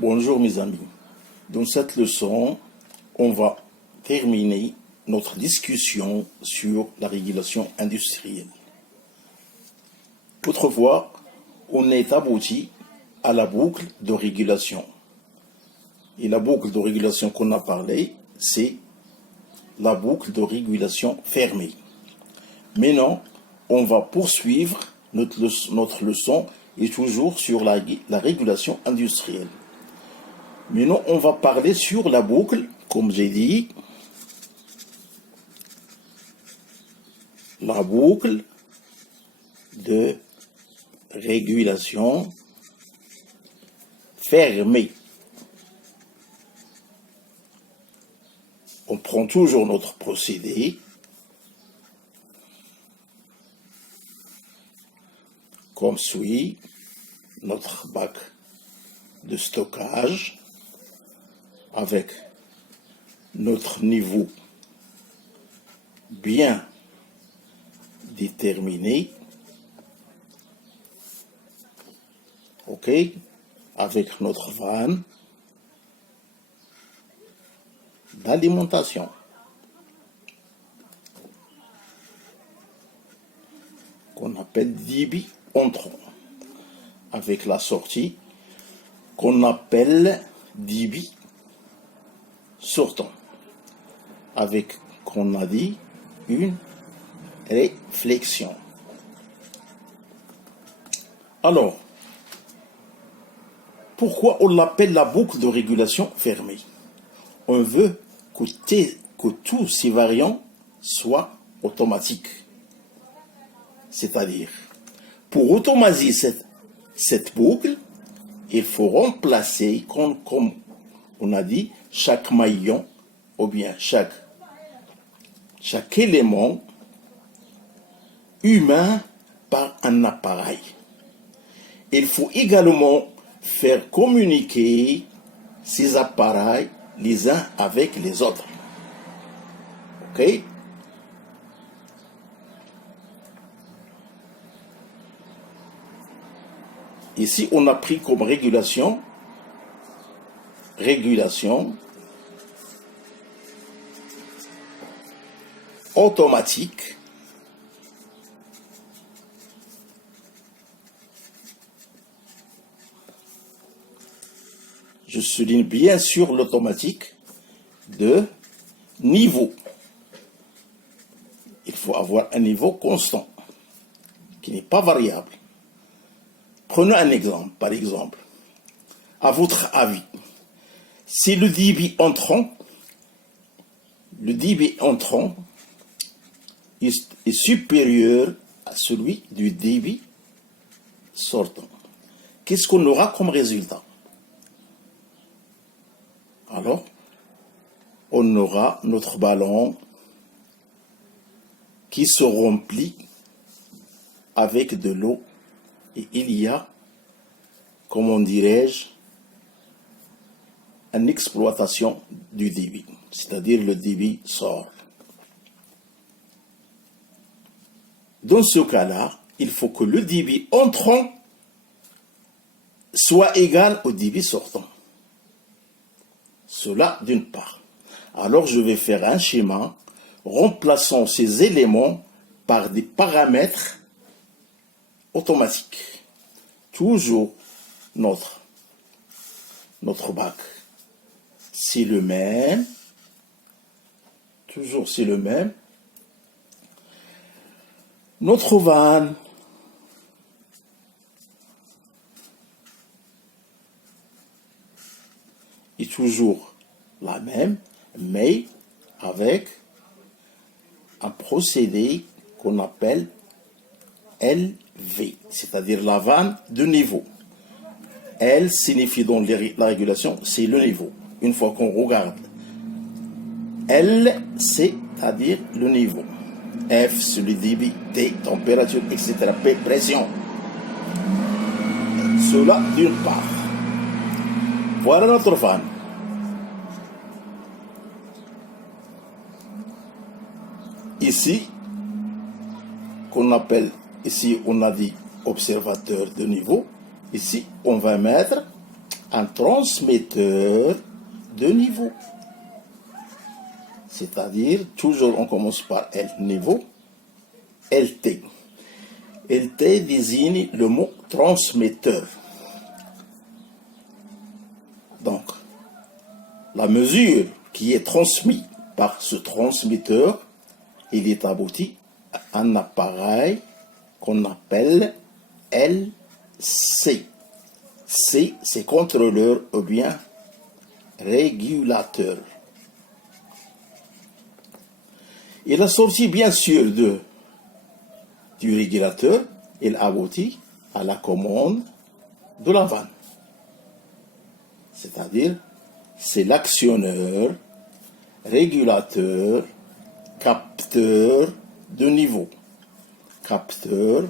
Bonjour mes amis. Dans cette leçon, on va terminer notre discussion sur la régulation industrielle. Autrefois, on est abouti à la boucle de régulation. Et la boucle de régulation qu'on a parlé, c'est la boucle de régulation fermée. Maintenant, on va poursuivre notre leçon et toujours sur la régulation industrielle. Maintenant, on va parler sur la boucle, comme j'ai dit, la boucle de régulation fermée. On prend toujours notre procédé, comme suit notre bac de stockage avec notre niveau bien déterminé, ok, avec notre vanne d'alimentation qu'on appelle débit entrant, avec la sortie qu'on appelle débit sortant, avec, qu'on a dit, une réflexion. Alors, pourquoi on l'appelle la boucle de régulation fermée? On veut que tous ces variants soient automatiques. C'est-à-dire, pour automatiser cette boucle, il faut remplacer, comme on a dit, chaque maillon, ou bien chaque élément humain par un appareil. Il faut également faire communiquer ces appareils les uns avec les autres. Ok? Ici, on a pris comme régulation automatique je souligne bien sûr l'automatique de niveau. Il faut avoir un niveau constant qui n'est pas variable. Prenons un exemple, par exemple. À votre avis, si le débit entrant est supérieur à celui du débit sortant, qu'est-ce qu'on aura comme résultat? Alors, on aura notre ballon qui se remplit avec de l'eau et il y a, comment dirais-je, une exploitation du débit, c'est-à-dire le débit sort. Dans ce cas-là, il faut que le débit entrant soit égal au débit sortant. Cela d'une part. Alors je vais faire un schéma remplaçant ces éléments par des paramètres automatiques. Toujours notre bac, c'est le même. Toujours c'est le même. Notre vanne est toujours la même, mais avec un procédé qu'on appelle LV, c'est-à-dire la vanne de niveau. L signifie donc la régulation, c'est le niveau. Une fois qu'on regarde, L, c'est-à-dire le niveau. F, c'est le débit, T, température, etc. P, pression. Cela d'une part. Voilà notre vanne. Ici, qu'on appelle, ici on a dit observateur de niveau. Ici, on va mettre un transmetteur de niveau. C'est-à-dire, toujours on commence par L niveau, LT. LT désigne le mot transmetteur. Donc, la mesure qui est transmise par ce transmetteur, il est abouti à un appareil qu'on appelle LC. C, c'est contrôleur ou bien régulateur. Et la sortie, bien sûr, du régulateur, elle aboutit à la commande de la vanne. C'est-à-dire, c'est l'actionneur, régulateur, capteur de niveau. Capteur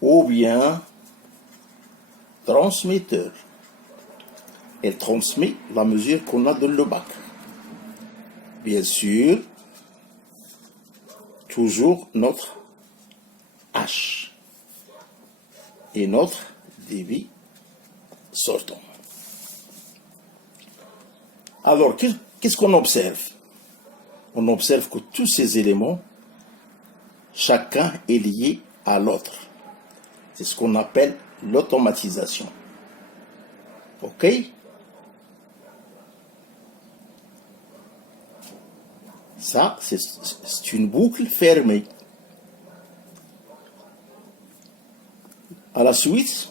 ou bien transmetteur. Elle transmet la mesure qu'on a dans le bac. Bien sûr, toujours notre H et notre débit sortant. Alors, qu'est-ce qu'on observe? On observe que tous ces éléments, chacun est lié à l'autre. C'est ce qu'on appelle l'automatisation. OK? Ça, c'est une boucle fermée. À la suite,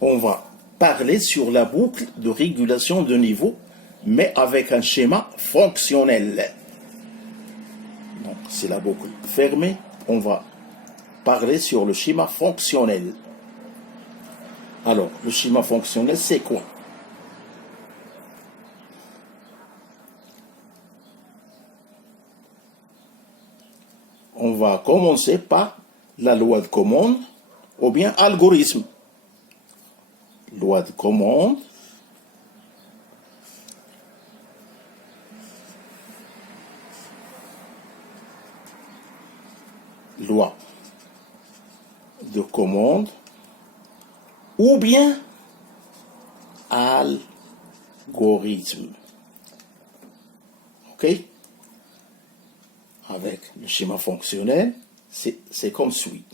on va parler sur la boucle de régulation de niveau, mais avec un schéma fonctionnel. Donc, c'est la boucle fermée. On va parler sur le schéma fonctionnel. Alors, le schéma fonctionnel, c'est quoi? On va commencer par la loi de commande ou bien algorithme. Loi de commande. Loi de commande ou bien algorithme. OK? Avec le schéma fonctionnel, c'est comme suit.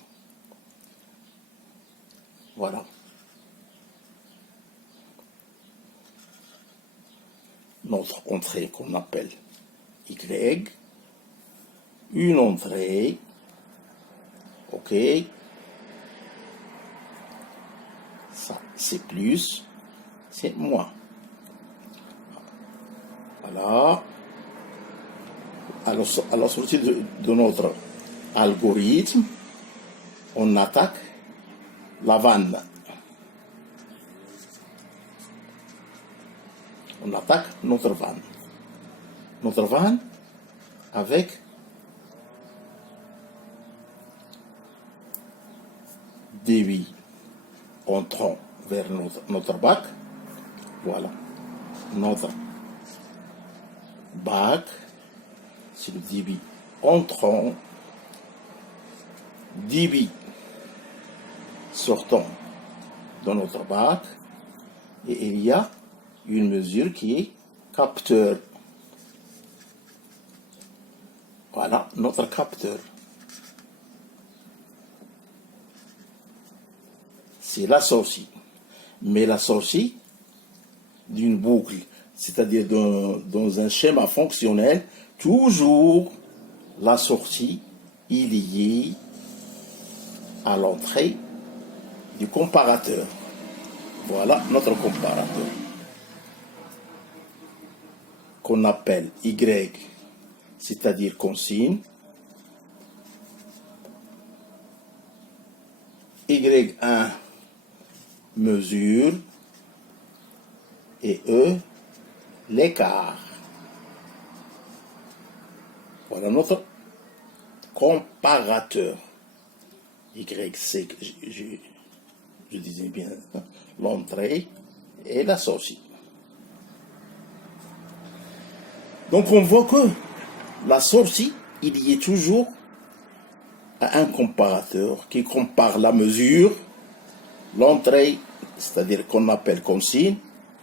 Voilà. Notre entrée qu'on appelle Y, une entrée, OK, ça c'est plus, c'est moins. Voilà. À la sortie de notre algorithme, on attaque la vanne. On attaque notre vanne. Notre vanne avec débit entrant vers notre bac. Voilà. Notre bac, c'est le débit entrant, débit sortant dans notre bac, et il y a une mesure qui est capteur. Voilà notre capteur. C'est la sortie. Mais la sortie d'une boucle, c'est-à-dire dans un schéma fonctionnel, toujours la sortie est liée à l'entrée du comparateur. Voilà notre comparateur, qu'on appelle Y, c'est-à-dire consigne, Y1 mesure et E l'écart. Voilà notre comparateur. Y, c'est, je disais bien, l'entrée et la sortie. Donc on voit que la sortie, il y est toujours à un comparateur qui compare la mesure, l'entrée, c'est-à-dire qu'on appelle consigne,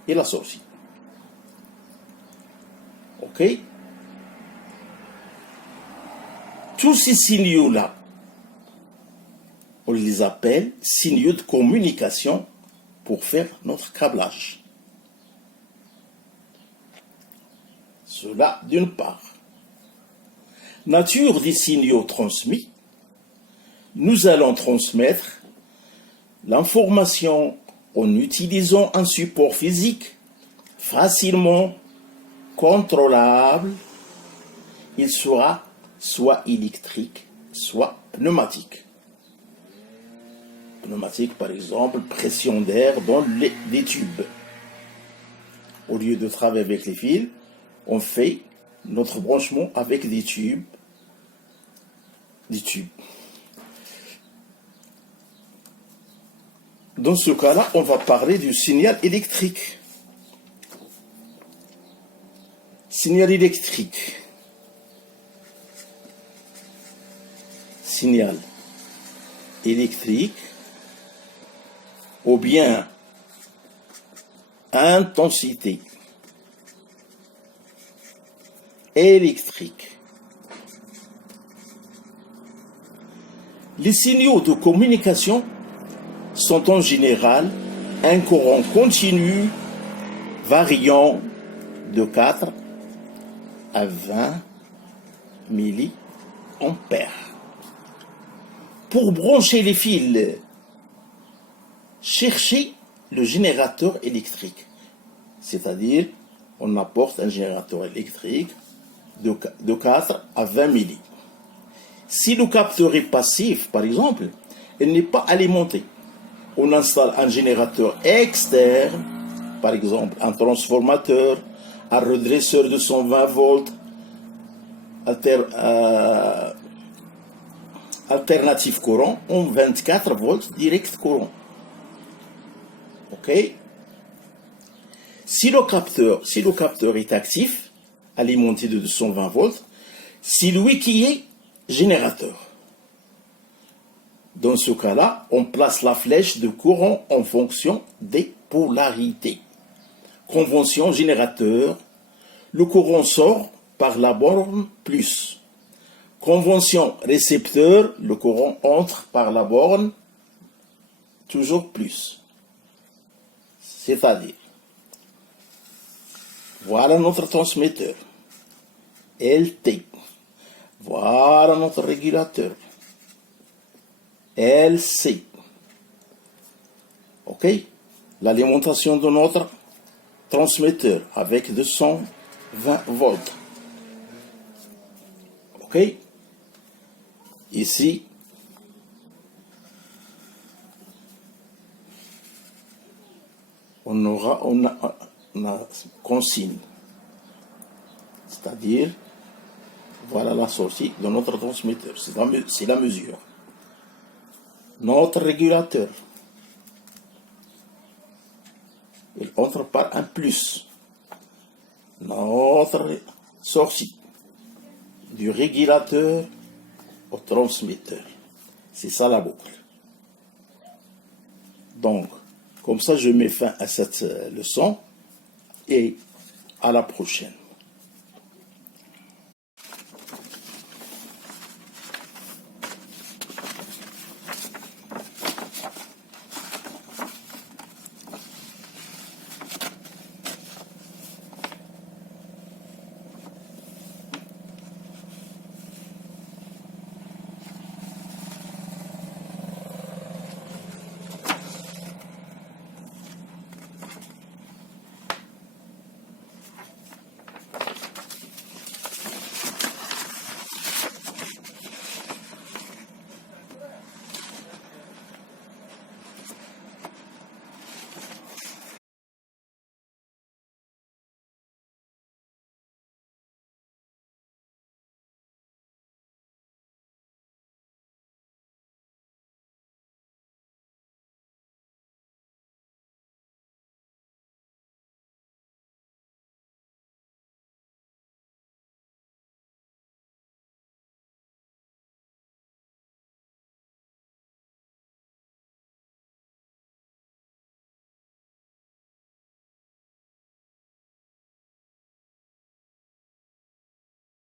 et la sortie. Ok? Tous ces signaux-là, on les appelle signaux de communication pour faire notre câblage. Cela d'une part. Nature des signaux transmis, nous allons transmettre l'information en utilisant un support physique facilement contrôlable. Il sera soit électrique, soit pneumatique. Pneumatique, par exemple, pression d'air dans les tubes. Au lieu de travailler avec les fils, on fait notre branchement avec des tubes. Dans ce cas-là, on va parler du signal électrique. Signal électrique. Signal électrique ou bien intensité électrique. Les signaux de communication sont en général un courant continu variant de 4 à 20 milliampères. Pour brancher les fils, cherchez le générateur électrique. C'est-à-dire, on apporte un générateur électrique de 4 à 20 milli. Si le capteur est passif, par exemple, il n'est pas alimenté. On installe un générateur externe, par exemple un transformateur, un redresseur de 120 volts, alternative courant en 24 volts direct courant. Ok? Si le capteur est actif, alimenté de 220 volts, c'est lui qui est générateur. Dans ce cas-là, on place la flèche de courant en fonction des polarités. Convention générateur, le courant sort par la borne plus. Convention récepteur, le courant entre par la borne toujours plus. C'est-à-dire, voilà notre transmetteur, LT. Voilà notre régulateur, LC. Ok? L'alimentation de notre transmetteur avec 220 volts. Ok? Ici, on a consigne. C'est-à-dire, voilà la sortie de notre transmetteur. C'est la mesure. Notre régulateur, il entre par un plus. Notre sortie du régulateur au transmetteur. C'est ça la boucle. Donc, comme ça, je mets fin à cette leçon et à la prochaine.